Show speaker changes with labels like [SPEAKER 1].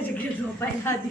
[SPEAKER 1] झोपायला आधी